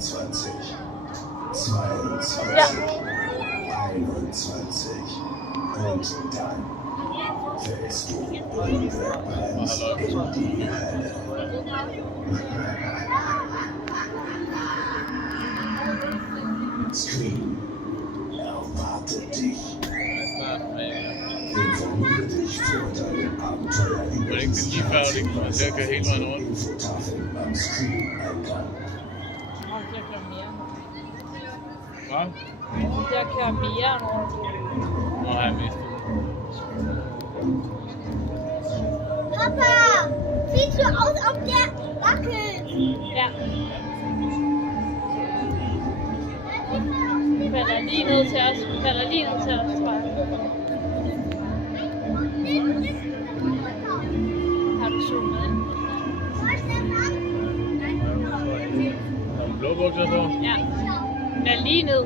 21, 22, Ja. 21 und dann fällst du unverbremst in die Hölle. Scream erwartet dich. Informiere dich vor deinem Abenteuer über die Infotafeln am Scream-Eingang. Hva? Jeg kan mere end Nå har jeg mistet. Papa, siehst du aus auf der Backe? Ja. Vi falder lige ned til os. Vi falder lige ned til os, tror jeg. Har du zoomet ind? Har du blå bukser på? Ja. Den er lige ned.